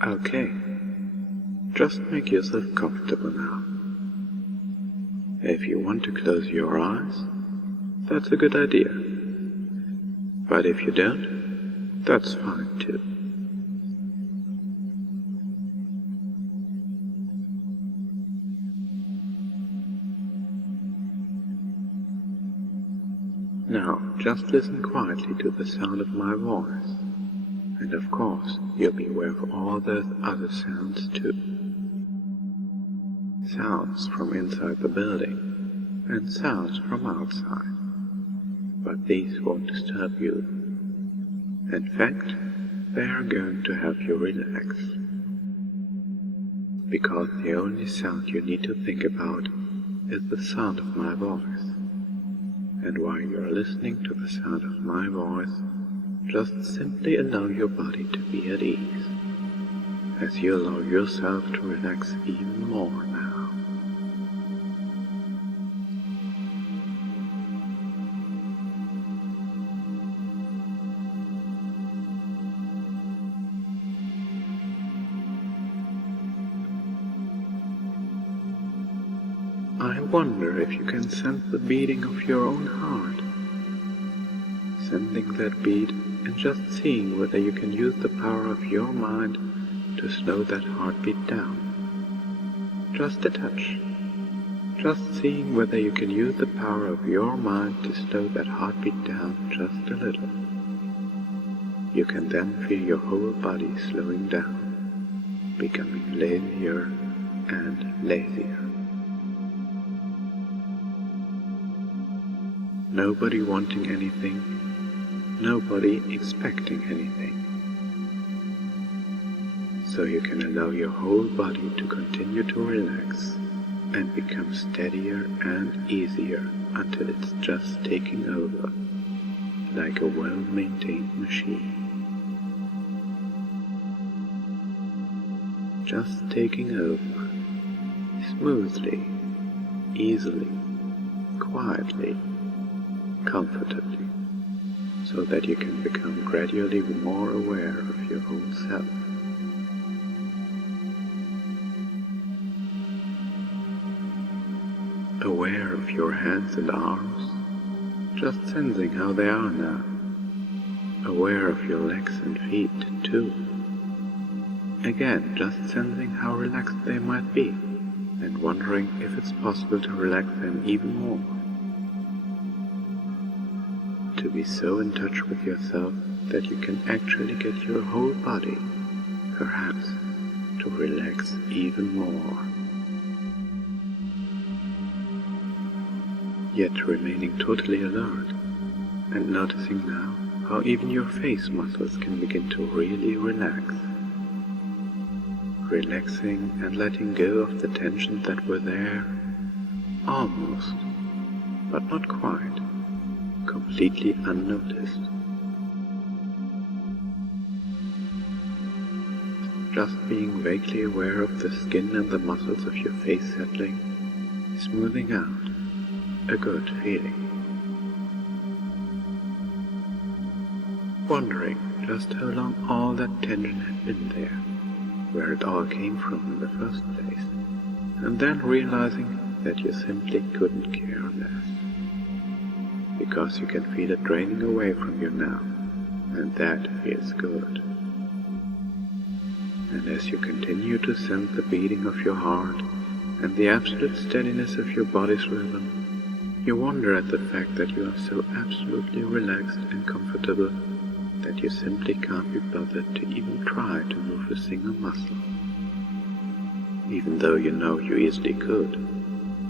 Okay, just make yourself comfortable now. If you want to close your eyes, that's a good idea. But if you don't, that's fine too. Now, just listen quietly to the sound of my voice. And of course, you'll be aware of all those other sounds too. Sounds from inside the building, and sounds from outside. But these won't disturb you. In fact, they are going to help you relax. Because the only sound you need to think about is the sound of my voice. And while you're listening to the sound of my voice, just simply allow your body to be at ease, as you allow yourself to relax even more now. I wonder if you can sense the beating of your own heart. Sensing that beat and just seeing whether you can use the power of your mind to slow that heartbeat down. Just a touch. Just seeing whether you can use the power of your mind to slow that heartbeat down just a little. You can then feel your whole body slowing down, becoming lazier and lazier. Nobody wanting anything, nobody expecting anything. So you can allow your whole body to continue to relax and become steadier and easier until it's just taking over, like a well-maintained machine. Just taking over, smoothly, easily, quietly, comfortably, so that you can become gradually more aware of your whole self. Aware of your hands and arms, just sensing how they are now. Aware of your legs and feet too. Again, just sensing how relaxed they might be, and wondering if it's possible to relax them even more. To be so in touch with yourself that you can actually get your whole body, perhaps, to relax even more. Yet remaining totally alert, and noticing now how even your face muscles can begin to really relax. Relaxing and letting go of the tensions that were there, almost, but not quite, completely unnoticed. Just being vaguely aware of the skin and the muscles of your face settling, smoothing out, a good feeling. Wondering just how long all that tension had been there, where it all came from in the first place, and then realizing that you simply couldn't care less. Because you can feel it draining away from you now, and that feels good. And as you continue to sense the beating of your heart and the absolute steadiness of your body's rhythm, you wonder at the fact that you are so absolutely relaxed and comfortable that you simply can't be bothered to even try to move a single muscle, even though you know you easily could,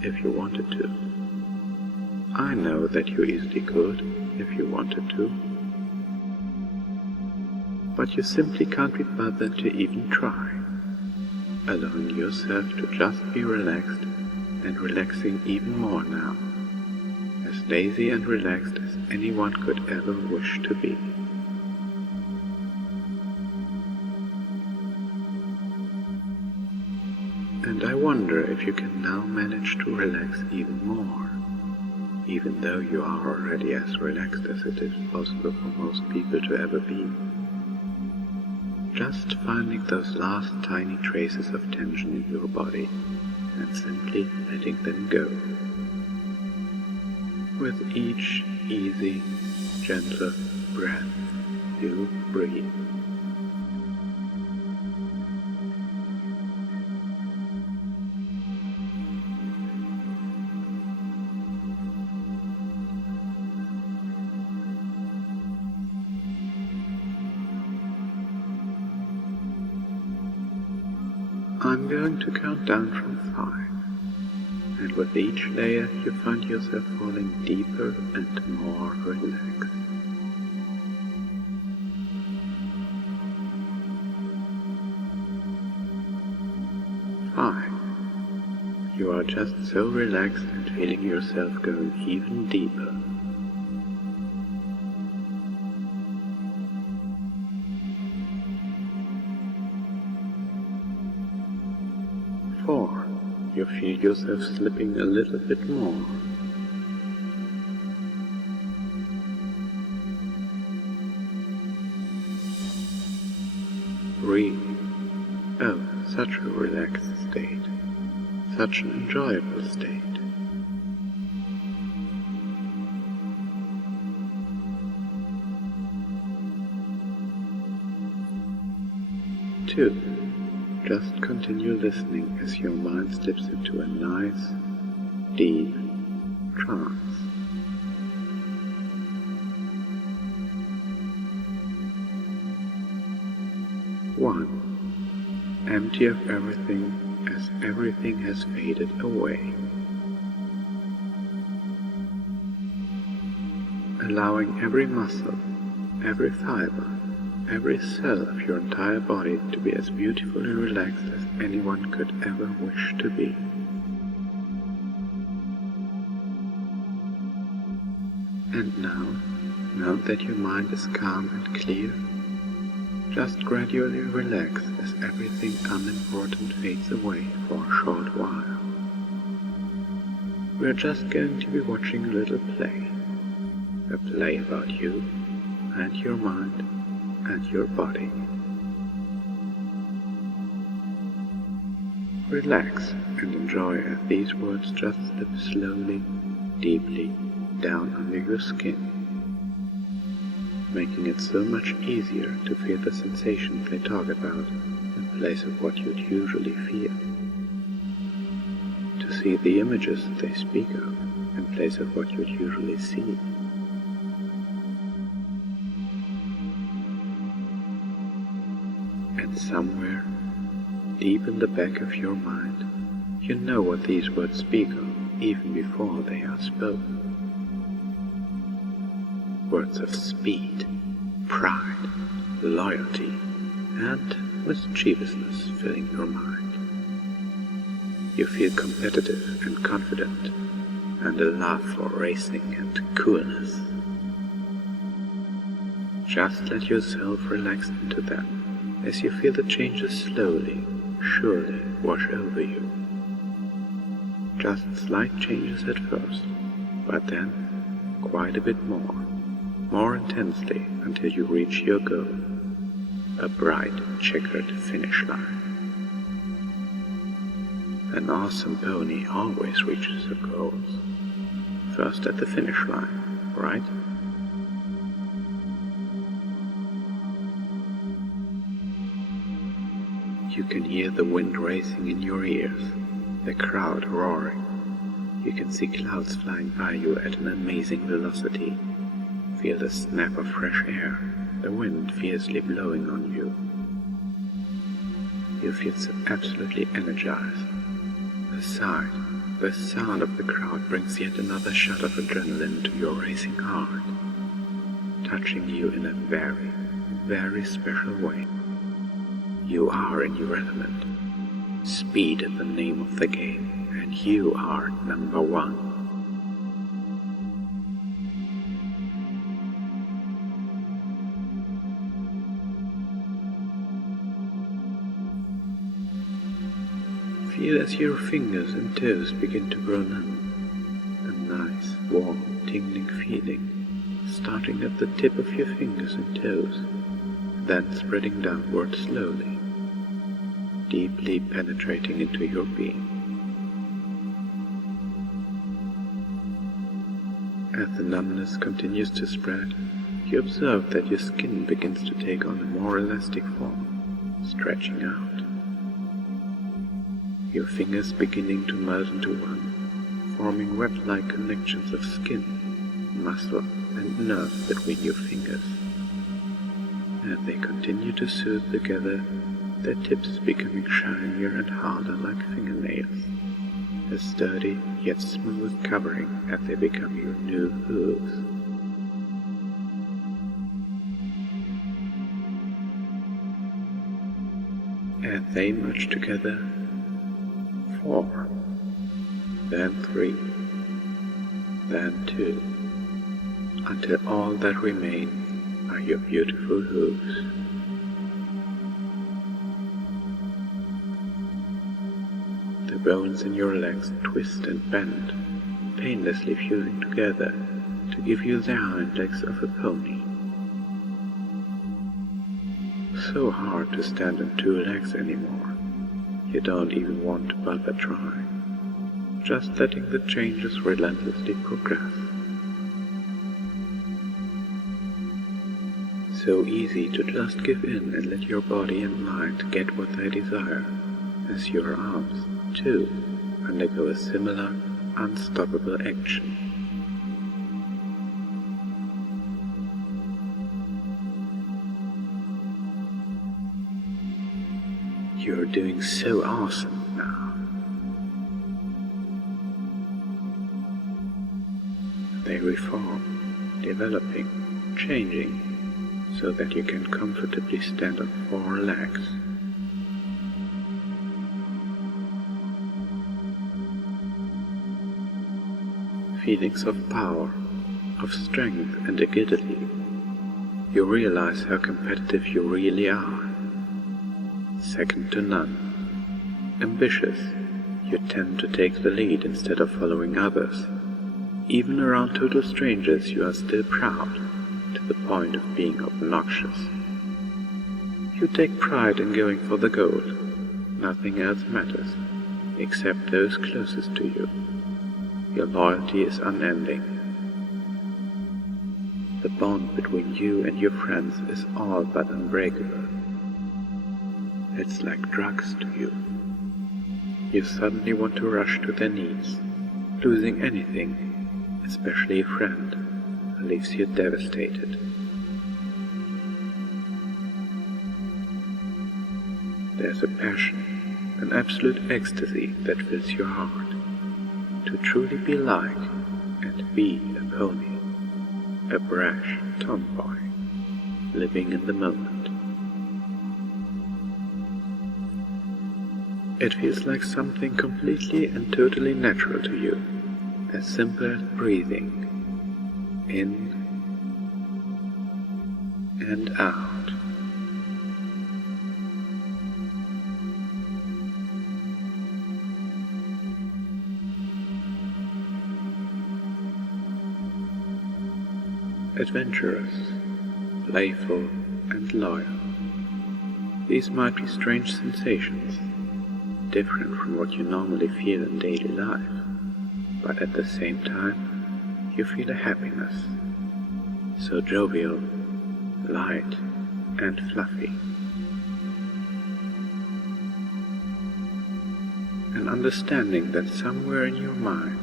if you wanted to. I know that you easily could, if you wanted to. But you simply can't be bothered to even try, allowing yourself to just be relaxed and relaxing even more now, as lazy and relaxed as anyone could ever wish to be. And I wonder if you can now manage to relax even more, even though you are already as relaxed as it is possible for most people to ever be. just finding those last tiny traces of tension in your body and simply letting them go. With each easy, gentle breath, you breathe. I'm going to count down from 5, and with each layer you find yourself falling deeper and more relaxed. 5. You are just so relaxed and feeling yourself going even deeper. 4. You feel yourself slipping a little bit more. 3. Oh, such a relaxed state, such an enjoyable state. 2. Just continue listening as your mind slips into a nice, deep trance. 1. Empty of everything as everything has faded away. Allowing every muscle, every fiber, every cell of your entire body to be as beautifully relaxed as anyone could ever wish to be. And now that your mind is calm and clear, just gradually relax as everything unimportant fades away for a short while. We're just going to be watching a little play. A play about you and your mind and your body. Relax and enjoy as these words just slip slowly, deeply down under your skin, making it so much easier to feel the sensations they talk about in place of what you'd usually feel, to see the images they speak of in place of what you'd usually see. And somewhere, deep in the back of your mind, you know what these words speak of even before they are spoken. Words of speed, pride, loyalty, and mischievousness filling your mind. You feel competitive and confident, and a love for racing and coolness. Just let yourself relax into them as you feel the changes slowly, surely wash over you. Just slight changes at first, but then quite a bit more intensely until you reach your goal, a bright checkered finish line. An awesome pony always reaches her goals, first at the finish line, right? You can hear the wind racing in your ears, the crowd roaring. You can see clouds flying by you at an amazing velocity. Feel the snap of fresh air, the wind fiercely blowing on you. You feel so absolutely energized. The sound of the crowd brings yet another shot of adrenaline to your racing heart, touching you in a very, very special way. You are in your element. Speed is the name of the game, and you are number one. Feel as your fingers and toes begin to grow numb. A nice, warm, tingling feeling, starting at the tip of your fingers and toes, then spreading downward slowly, deeply penetrating into your being. As the numbness continues to spread, you observe that your skin begins to take on a more elastic form, stretching out. Your fingers beginning to melt into one, forming web-like connections of skin, muscle, and nerve between your fingers. As they continue to soothe together, their tips becoming shinier and harder like fingernails, a sturdy yet smooth covering as they become your new hooves. As they merge together, 4, then 3, then 2, until all that remains are your beautiful hooves. The bones in your legs twist and bend, painlessly fusing together to give you the hind legs of a pony. So hard to stand on 2 legs anymore, you don't even want to bother trying, just letting the changes relentlessly progress. So easy to just give in and let your body and mind get what they desire, as your arms, too, undergo a similar, unstoppable action. You're doing so awesome now. They reform, developing, changing, so that you can comfortably stand on 4 legs. Feelings of power, of strength and agility. You realize how competitive you really are. Second to none. Ambitious, you tend to take the lead instead of following others. Even around total strangers you are still proud, to the point of being obnoxious. You take pride in going for the goal. Nothing else matters, except those closest to you. Your loyalty is unending. The bond between you and your friends is all but unbreakable. It's like drugs to you. You suddenly want to rush to their knees, losing anything, especially a friend, leaves you devastated. There's a passion, an absolute ecstasy that fills your heart. To truly be like and be a pony, a brash tomboy, living in the moment. It feels like something completely and totally natural to you, as simple as breathing, in and out. Adventurous, playful, and loyal. These might be strange sensations, different from what you normally feel in daily life, but at the same time, you feel a happiness, so jovial, light, and fluffy. An understanding that somewhere in your mind,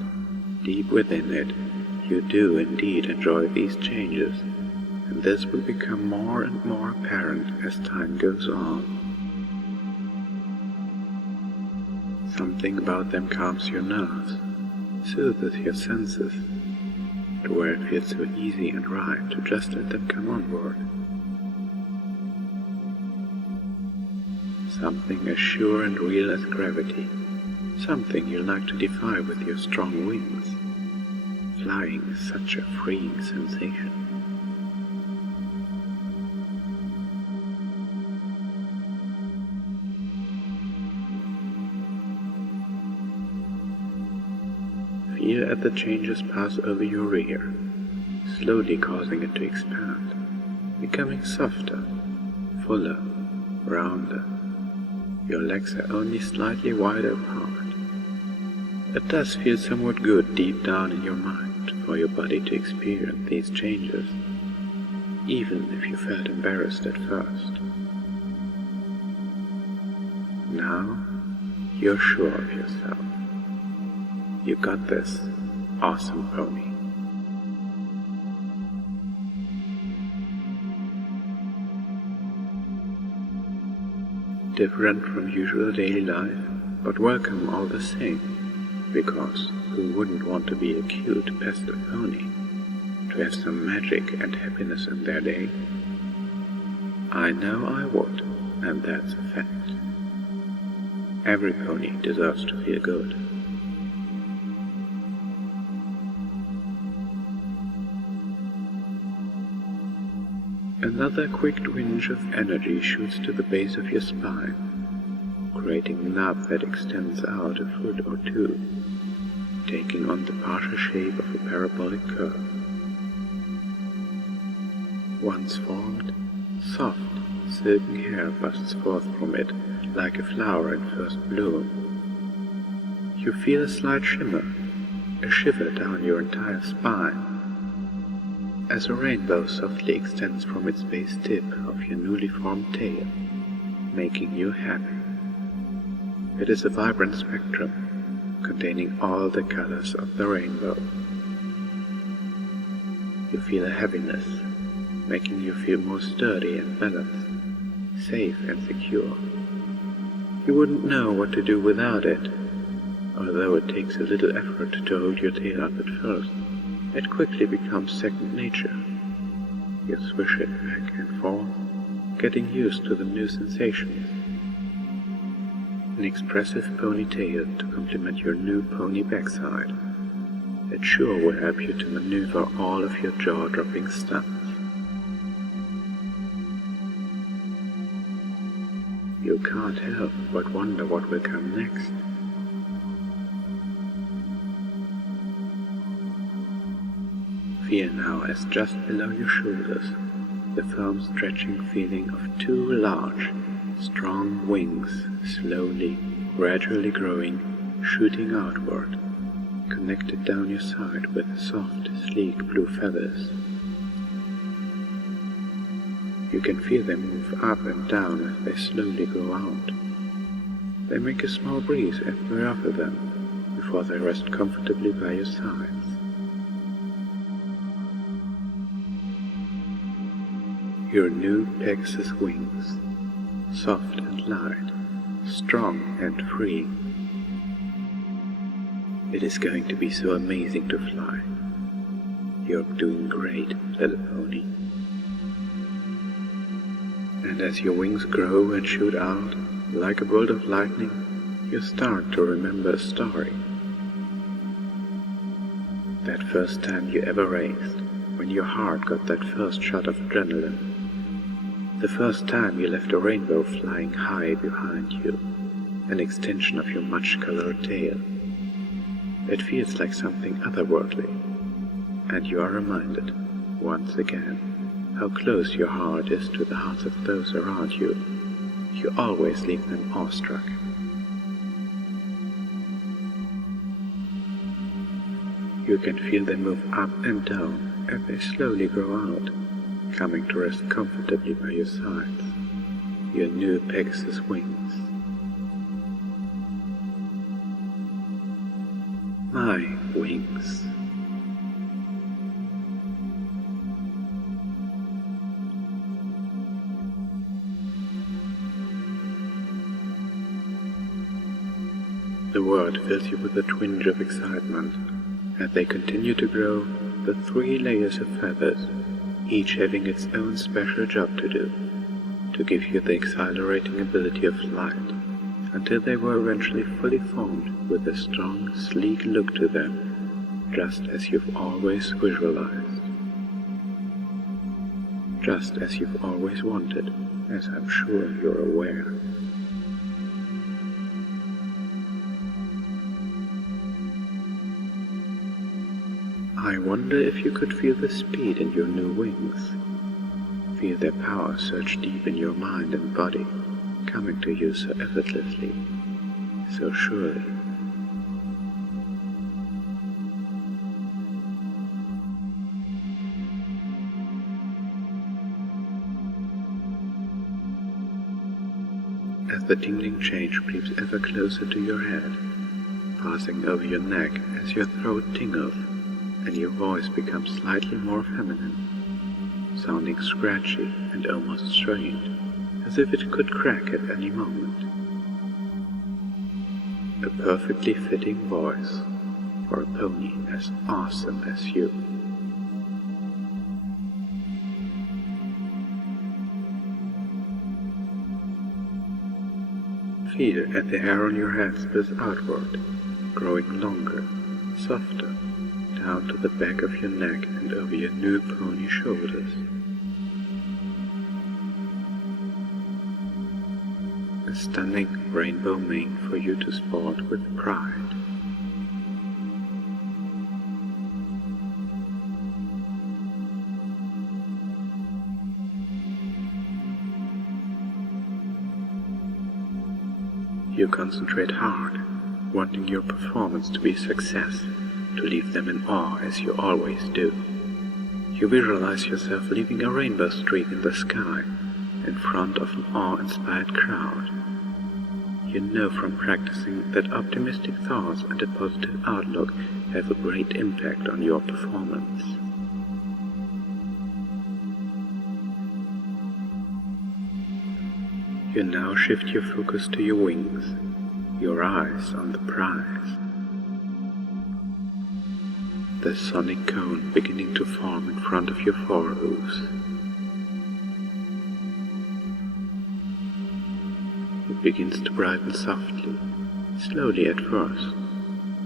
deep within it, you do indeed enjoy these changes, and this will become more and more apparent as time goes on. Something about them calms your nerves, soothes your senses, to where it feels so easy and right to just let them come on board. Something as sure and real as gravity, something you like to defy with your strong wings. Flying is such a freeing sensation. Feel as the changes pass over your rear, slowly causing it to expand, becoming softer, fuller, rounder. Your legs are only slightly wider apart. It does feel somewhat good deep down in your mind for your body to experience these changes, even if you felt embarrassed at first. Now, you're sure of yourself. You got this, awesome pony. Different from usual daily life, but welcome all the same, because who wouldn't want to be a cute pastel pony, to have some magic and happiness in their day? I know I would, and that's a fact. Every pony deserves to feel good. Another quick twinge of energy shoots to the base of your spine, creating a knob that extends out a foot or two, taking on the partial shape of a parabolic curve. Once formed, soft, silken hair busts forth from it like a flower in first bloom. You feel a slight shimmer, a shiver down your entire spine, as a rainbow softly extends from its base tip of your newly formed tail, making you happy. It is a vibrant spectrum, containing all the colors of the rainbow. You feel a heaviness, making you feel more sturdy and balanced, safe and secure. You wouldn't know what to do without it, although it takes a little effort to hold your tail up at first. It quickly becomes second nature. You swish it back and forth, getting used to the new sensations. An expressive ponytail to complement your new pony backside. It sure will help you to maneuver all of your jaw-dropping stunts. You can't help but wonder what will come next. Feel now as just below your shoulders the firm stretching feeling of two large, strong wings slowly, gradually growing, shooting outward, connected down your side with soft, sleek blue feathers. You can feel them move up and down as they slowly go out. They make a small breeze as they offer them, before they rest comfortably by your sides. Your new Pegasus wings, soft and light, strong and free. It is going to be so amazing to fly. You're doing great, little pony. And as your wings grow and shoot out, like a bolt of lightning, you start to remember a story. That first time you ever raced, when your heart got that first shot of adrenaline. The first time you left a rainbow flying high behind you, an extension of your much-colored tail. It feels like something otherworldly, and you are reminded, once again, how close your heart is to the hearts of those around you. You always leave them awestruck. You can feel them move up and down as they slowly grow out, coming to rest comfortably by your sides, your new Pegasus wings. My wings. The world fills you with a twinge of excitement as they continue to grow, the 3 layers of feathers, each having its own special job to do, to give you the exhilarating ability of flight, until they were eventually fully formed with a strong, sleek look to them, just as you've always visualized. Just as you've always wanted, as I'm sure you're aware. I wonder if you could feel the speed in your new wings. Feel their power surge deep in your mind and body, coming to you so effortlessly, so surely. As the tingling change creeps ever closer to your head, passing over your neck as your throat tingles and your voice becomes slightly more feminine, sounding scratchy and almost strained, as if it could crack at any moment. A perfectly fitting voice for a pony as awesome as you. Feel as the hair on your head spills outward, growing longer, softer, down to the back of your neck and over your new pony shoulders. A stunning rainbow mane for you to sport with pride. You concentrate hard, wanting your performance to be a success, to leave them in awe as you always do. You visualize yourself leaving a rainbow streak in the sky in front of an awe-inspired crowd. You know from practicing that optimistic thoughts and a positive outlook have a great impact on your performance. You now shift your focus to your wings, your eyes on the prize. The sonic cone beginning to form in front of your forehooves. It begins to brighten softly, slowly at first,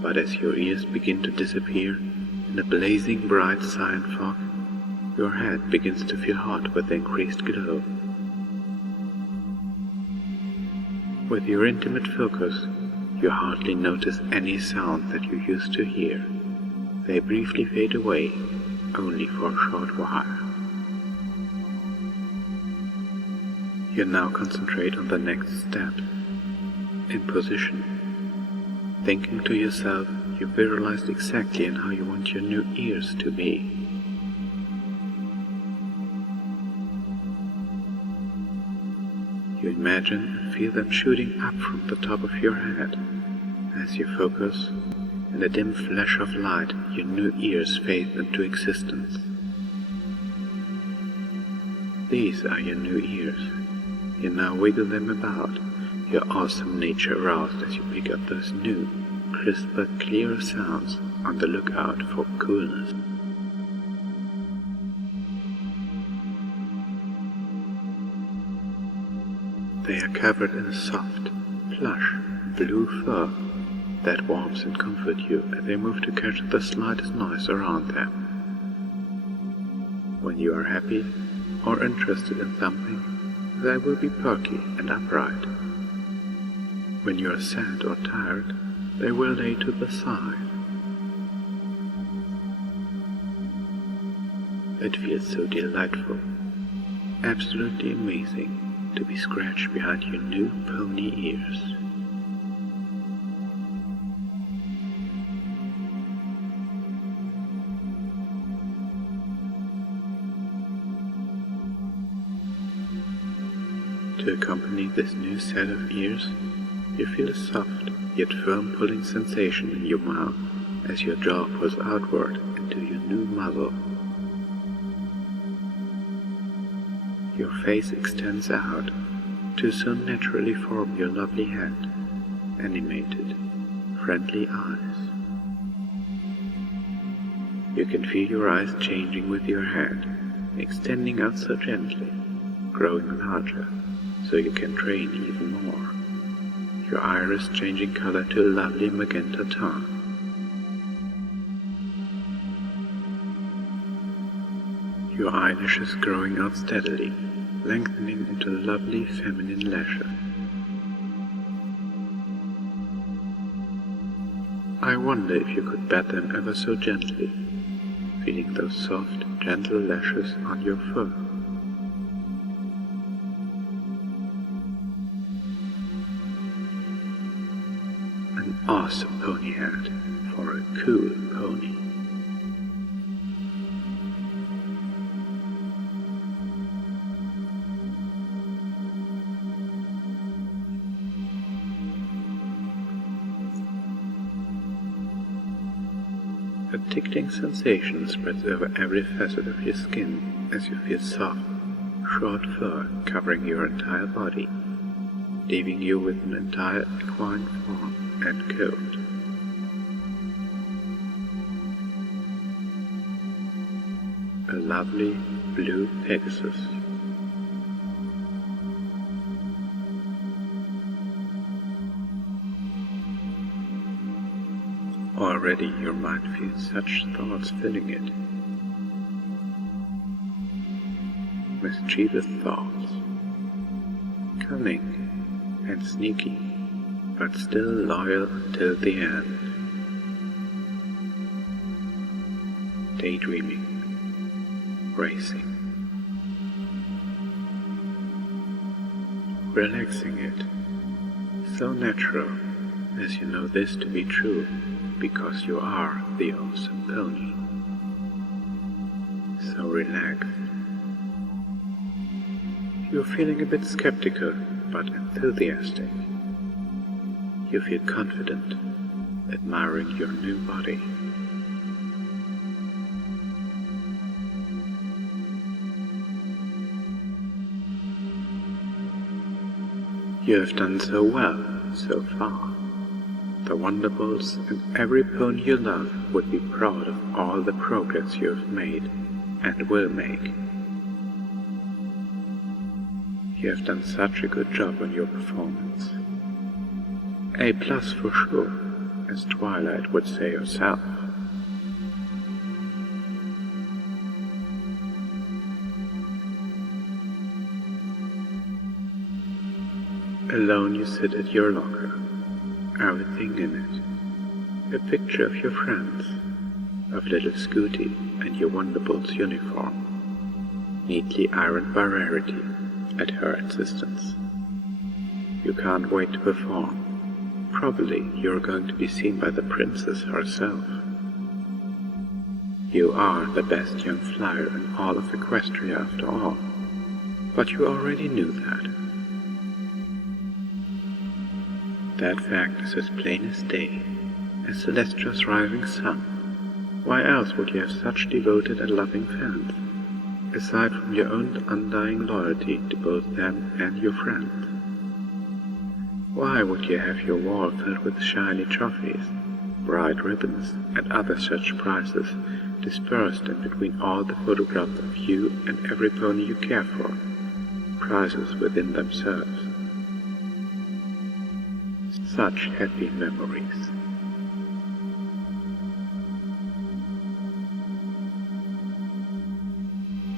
but as your ears begin to disappear in a blazing bright cyan fog, your head begins to feel hot with the increased glow. With your intimate focus, you hardly notice any sound that you used to hear. They briefly fade away, only for a short while. You now concentrate on the next step, in position. Thinking to yourself, you visualized exactly in how you want your new ears to be. You imagine and feel them shooting up from the top of your head. As you focus, in a dim flash of light, your new ears fade into existence. These are your new ears. You now wiggle them about, your awesome nature aroused as you pick up those new, crisper, clearer sounds, on the lookout for coolness. They are covered in a soft, plush, blue fur that warms and comforts you as they move to catch the slightest noise around them. When you are happy or interested in something, they will be perky and upright. When you are sad or tired, they will lay to the side. It feels so delightful, absolutely amazing, to be scratched behind your new pony ears. To accompany this new set of ears, you feel a soft yet firm pulling sensation in your mouth as your jaw pulls outward into your new muzzle. Your face extends out to so naturally form your lovely head, animated, friendly eyes. You can feel your eyes changing with your head, extending out so gently, growing larger, so you can train even more. Your iris changing color to a lovely magenta tone. Your eyelashes growing out steadily, lengthening into lovely feminine lashes. I wonder if you could bat them ever so gently, feeling those soft, gentle lashes on your fur. awesome pony hat for a cool pony. A tickling sensation spreads over every facet of your skin as you feel soft, short fur covering your entire body, leaving you with an entire equine form and coat. A lovely blue Pegasus. Already your mind feels such thoughts filling it. Mischievous thoughts, cunning and sneaky, but still loyal till the end. Daydreaming, racing, relaxing it, so natural as you know this to be true because you are the awesome pony. So relaxed. You're feeling a bit skeptical but enthusiastic. You feel confident, admiring your new body. You have done so well so far. The Wonderbolts and every pony you love would be proud of all the progress you have made and will make. You have done such a good job on your performance. A+ for sure, as Twilight would say herself. Alone you sit at your locker, everything in it. A picture of your friends, of little Scooty and your Wonderbolts uniform, neatly ironed by Rarity at her insistence. You can't wait to perform. Probably you're going to be seen by the princess herself. You are the best young flyer in all of Equestria after all, but you already knew that. That fact is as plain as day, as Celestia's rising sun. Why else would you have such devoted and loving fans, aside from your own undying loyalty to both them and your friends? Why would you have your wall filled with shiny trophies, bright ribbons, and other such prizes dispersed in between all the photographs of you and every pony you care for, prizes within themselves? Such happy memories.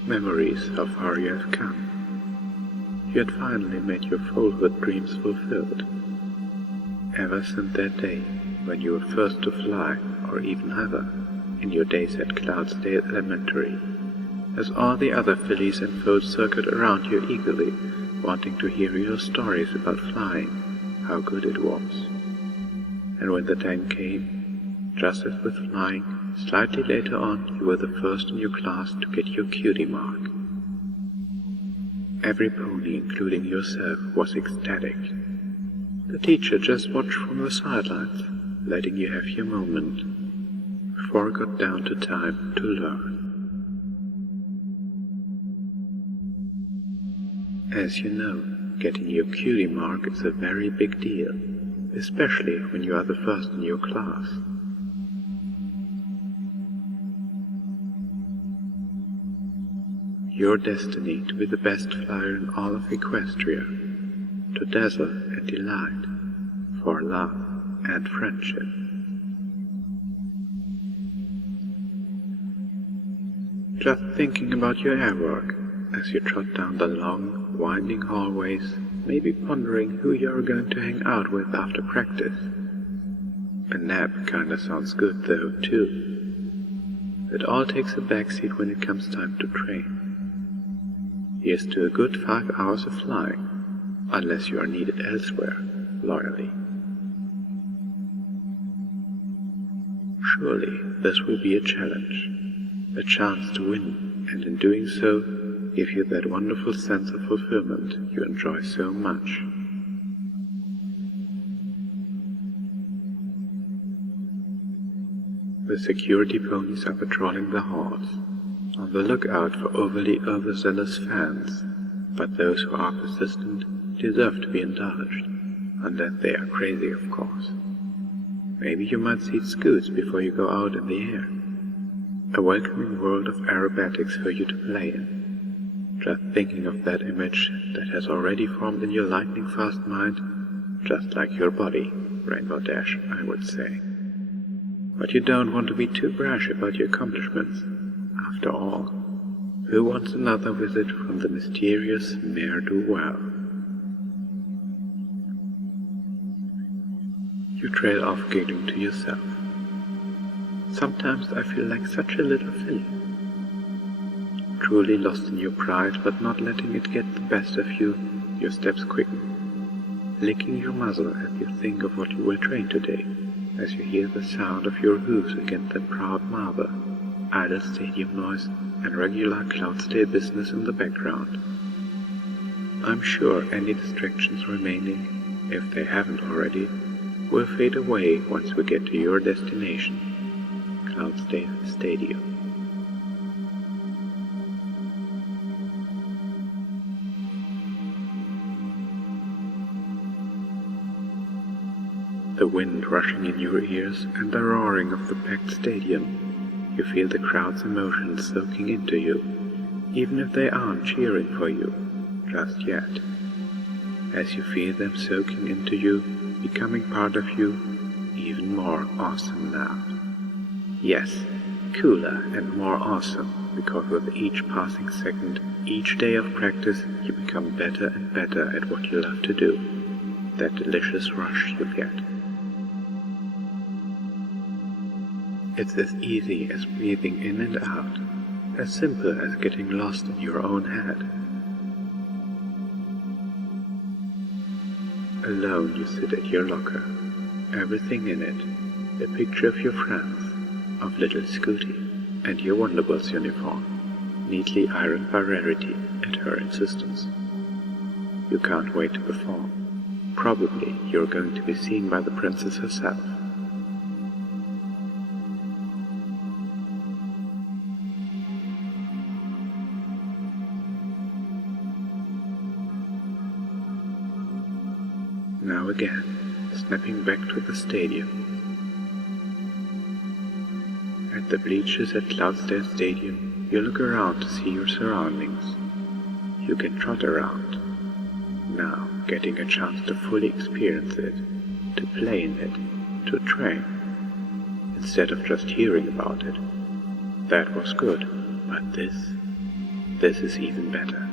Memories how far you have come. You had finally made your foalhood dreams fulfilled. Ever since that day when you were first to fly, or even ever, in your days at Cloudsdale Elementary, as all the other fillies and foals circled around you eagerly, wanting to hear your stories about flying, how good it was. And when the time came, just as with flying, slightly later on you were the first in your class to get your cutie mark. Every pony, including yourself, was ecstatic. The teacher just watched from the sidelines, letting you have your moment, before it got down to time to learn. As you know, getting your cutie mark is a very big deal, especially when you are the first in your class. Your destiny to be the best flyer in all of Equestria, to dazzle and delight, for love and friendship. Just thinking about your airwork as you trot down the long, winding hallways, maybe pondering who you're going to hang out with after practice. A nap kinda sounds good though, too. It all takes a backseat when it comes time to train. Here's to a good 5 hours of flying, unless you are needed elsewhere, loyally. Surely this will be a challenge, a chance to win, and in doing so, give you that wonderful sense of fulfillment you enjoy so much. The security ponies are patrolling the halls, on the lookout for overly overzealous fans, but those who are persistent deserve to be indulged, unless they are crazy, of course. Maybe you might see scoots before you go out in the air. A welcoming world of aerobatics for you to play in. Just thinking of that image that has already formed in your lightning-fast mind, just like your body, Rainbow Dash, I would say. But you don't want to be too brash about your accomplishments. After all, who wants another visit from the mysterious ne'er-do-well? You trail off giggling to yourself. Sometimes I feel like such a little filly. Truly lost in your pride, but not letting it get the best of you, your steps quicken, licking your muzzle as you think of what you will train today, as you hear the sound of your hooves against that proud marble, idle stadium noise, and regular Cloudsdale business in the background. I'm sure any distractions remaining, if they haven't already, will fade away once we get to your destination, Cloudsdale Stadium. The wind rushing in your ears and the roaring of the packed stadium, you feel the crowd's emotions soaking into you, even if they aren't cheering for you, just yet. As you feel them soaking into you, becoming part of you, even more awesome now. Yes, cooler and more awesome, because with each passing second, each day of practice, you become better and better at what you love to do. That delicious rush you get. It's as easy as breathing in and out, as simple as getting lost in your own head. Alone you sit at your locker, everything in it, a picture of your friends, of little Scooty, and your Wonderbolts uniform, neatly ironed by Rarity at her insistence. You can't wait to perform. Probably you're going to be seen by the princess herself. Now again, snapping back to the stadium. At the bleachers at Cloudsdale Stadium, you look around to see your surroundings. You can trot around, now getting a chance to fully experience it, to play in it, to train, instead of just hearing about it. That was good, but this is even better.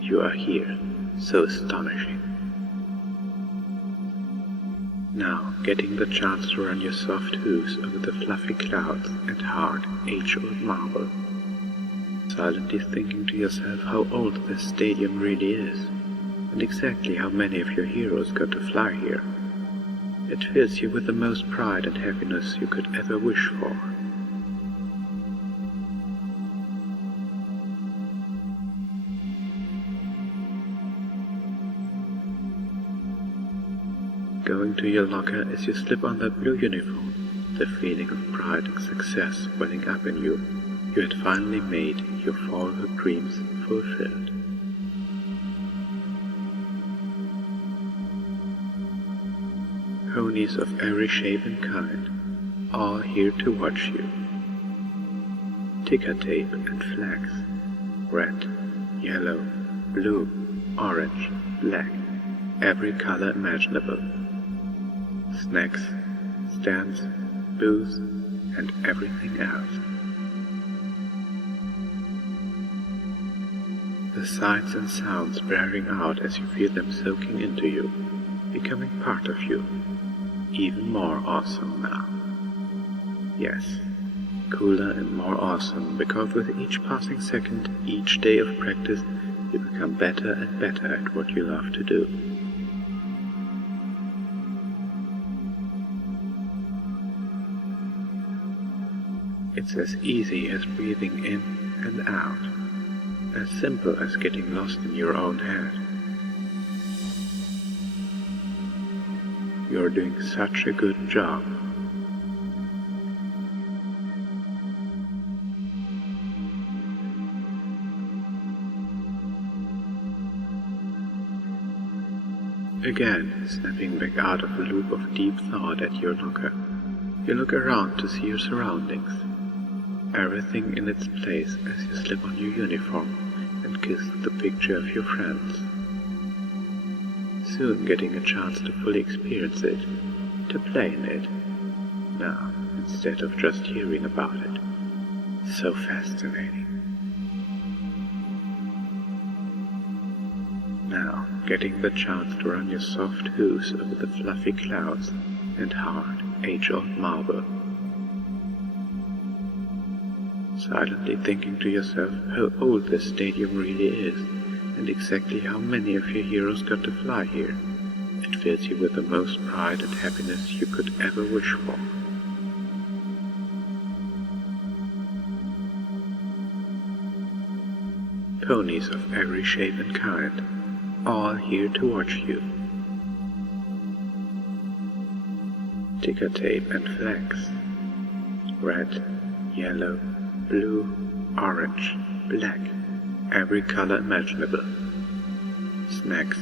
You are here, so astonishing. Now, getting the chance to run your soft hooves over the fluffy clouds and hard, age-old marble. Silently thinking to yourself how old this stadium really is, and exactly how many of your heroes got to fly here. It fills you with the most pride and happiness you could ever wish for. Going to your locker as you slip on that blue uniform, the feeling of pride and success welling up in you. You had finally made your childhood dreams fulfilled. Ponies of every shape and kind, all here to watch you. Ticker tape and flags, red, yellow, blue, orange, black, every color imaginable. Snacks, stands, booze, and everything else. The sights and sounds blaring out as you feel them soaking into you, becoming part of you, even more awesome now. Yes, cooler and more awesome, because with each passing second, each day of practice, you become better and better at what you love to do. It's as easy as breathing in and out, as simple as getting lost in your own head. You're doing such a good job. Again, snapping back out of a loop of deep thought at your locker, you look around to see your surroundings. Everything in its place as you slip on your uniform and kiss the picture of your friends. Soon getting a chance to fully experience it, to play in it. Now, instead of just hearing about it. So fascinating. Now, getting the chance to run your soft hooves over the fluffy clouds and hard, age-old marble. Silently thinking to yourself how old this stadium really is, and exactly how many of your heroes got to fly here. It fills you with the most pride and happiness you could ever wish for. Ponies of every shape and kind, all here to watch you. Ticker tape and flags. Red, yellow, blue, orange, black, every color imaginable. Snacks,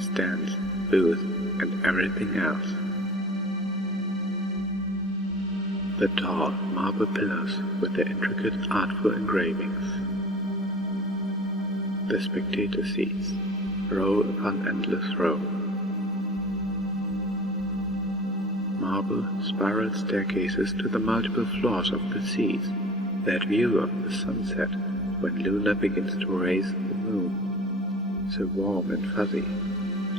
stands, booths, and everything else. The tall marble pillars with their intricate artful engravings. The spectator seats, row upon endless row. Marble spiral staircases to the multiple floors of the seats, that view of the sunset when Luna begins to raise the moon, so warm and fuzzy,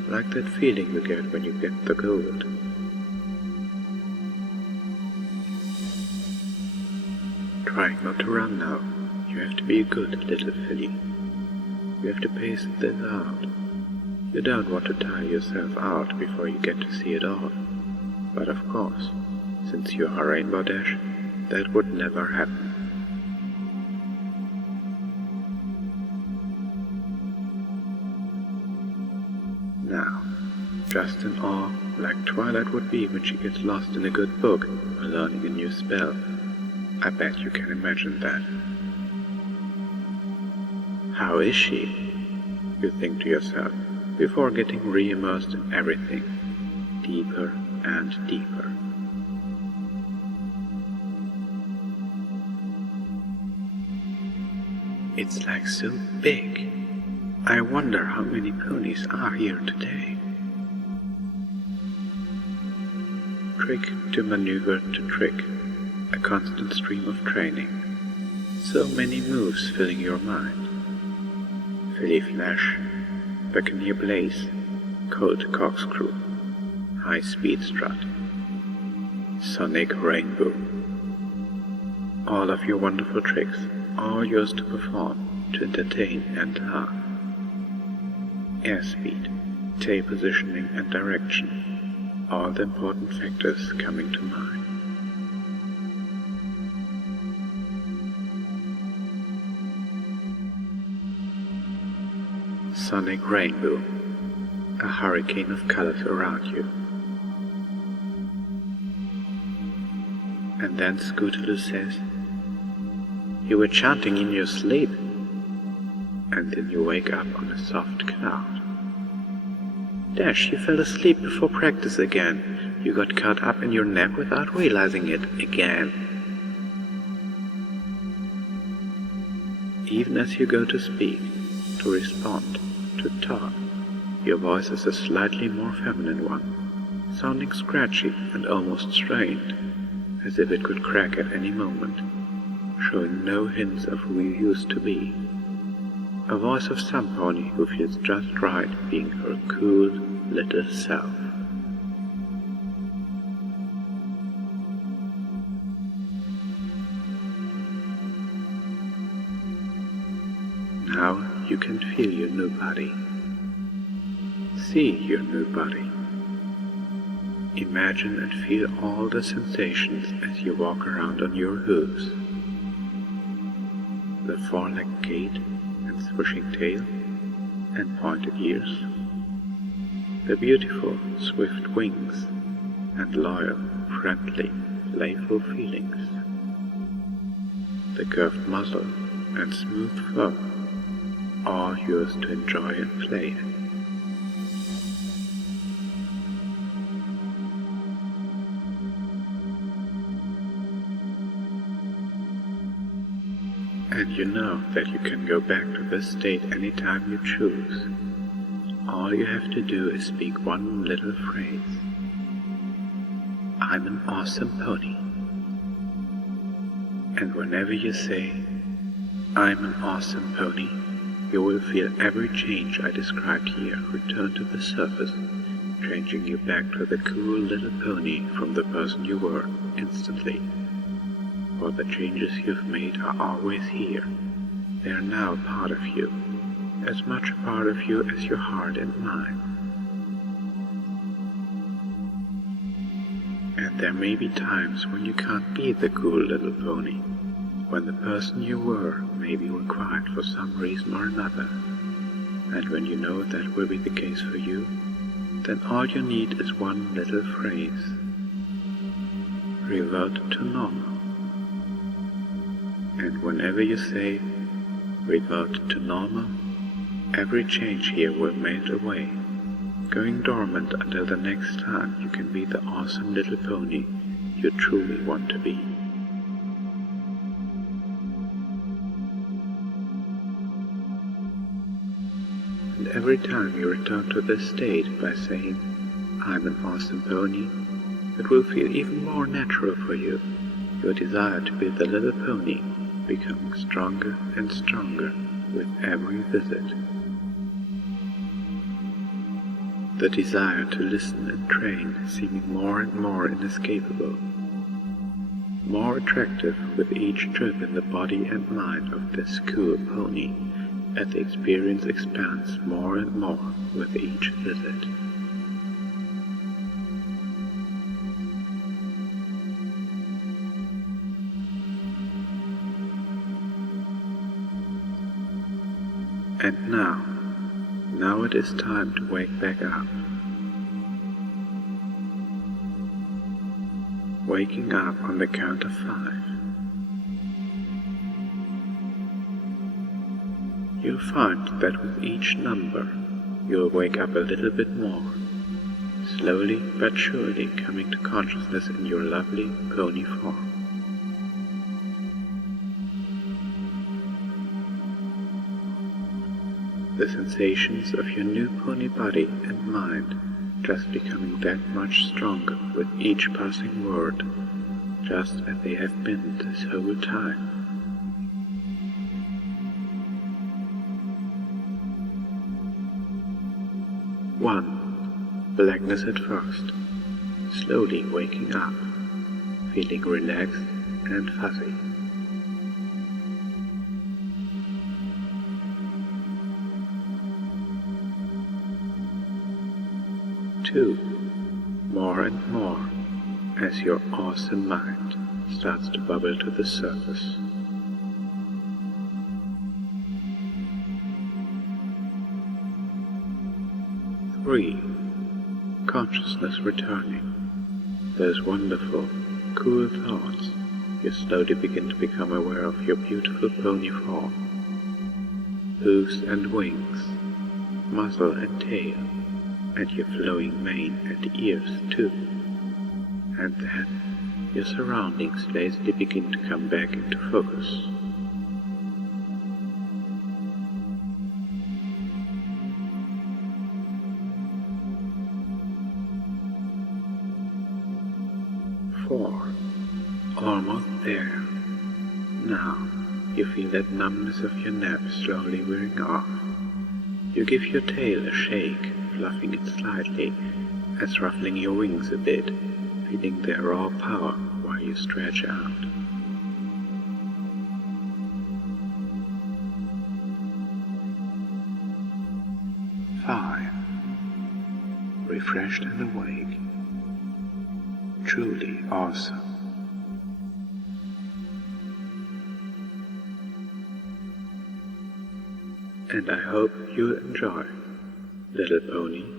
like that feeling you get when you get the gold. Trying not to run now, you have to be a good little filly. You have to pace this out. You don't want to tire yourself out before you get to see it all. But of course, since you are Rainbow Dash, that would never happen. Now, just in awe, like Twilight would be when she gets lost in a good book or learning a new spell. I bet you can imagine that. How is she? You think to yourself, before getting re-immersed in everything, deeper and deeper. It's like so big. I wonder how many ponies are here today. Trick to maneuver to trick, a constant stream of training. So many moves filling your mind. Filly Flash, Buccaneer Blaze, Colt Corkscrew, High Speed Strut, Sonic Rainbow. All of your wonderful tricks, all yours to perform, to entertain and laugh. Airspeed, tail positioning and direction, all the important factors coming to mind. Sonic Rainbow, a hurricane of colors around you. And then Scootaloo says, "You were chanting in your sleep." And then you wake up on a soft cloud. Dash, you fell asleep before practice again. You got caught up in your nap without realizing it again. Even as you go to speak, to respond, to talk, your voice is a slightly more feminine one, sounding scratchy and almost strained, as if it could crack at any moment, showing no hints of who you used to be. A voice of some pony who feels just right being her cool little self. Now you can feel your new body. See your new body. Imagine and feel all the sensations as you walk around on your hooves, the four-legged gait and swishing tail and pointed ears, the beautiful, swift wings and loyal, friendly, playful feelings, the curved muzzle and smooth fur, all yours to enjoy and play in. And you know that you can go back to this state anytime you choose. All you have to do is speak one little phrase. I'm an awesome pony. And whenever you say, I'm an awesome pony, you will feel every change I described here return to the surface, changing you back to the cool little pony from the person you were instantly. For the changes you've made are always here. They are now a part of you, as much a part of you as your heart and mind. And there may be times when you can't be the cool little pony, when the person you were may be required for some reason or another. And when you know that will be the case for you, then all you need is one little phrase. Revert to normal. And whenever you say, revert to normal, every change here will melt away, going dormant until the next time you can be the awesome little pony you truly want to be. And every time you return to this state by saying, I'm an awesome pony, it will feel even more natural for you, your desire to be the little pony becoming stronger and stronger with every visit. The desire to listen and train seeming more and more inescapable, more attractive with each trip in the body and mind of this cool pony, as the experience expands more and more with each visit. And now it is time to wake back up. Waking up on the count of 5. You'll find that with each number, you'll wake up a little bit more, slowly but surely coming to consciousness in your lovely pony form. The sensations of your new pony body and mind just becoming that much stronger with each passing word, just as they have been this whole time. One, blackness at first, slowly waking up, feeling relaxed and fuzzy. 2, more and more, as your awesome mind starts to bubble to the surface. 3, consciousness returning. Those wonderful, cool thoughts, you slowly begin to become aware of your beautiful pony form, hooves and wings, muzzle and tail, and your flowing mane and ears too. And then your surroundings lazily begin to come back into focus. Almost there. Now you feel that numbness of your neck slowly wearing off. You give your tail a shake, fluffing it slightly, as ruffling your wings a bit, feeling their raw power while you stretch out. Five. Refreshed and awake. Truly awesome. and I hope you enjoy, little pony.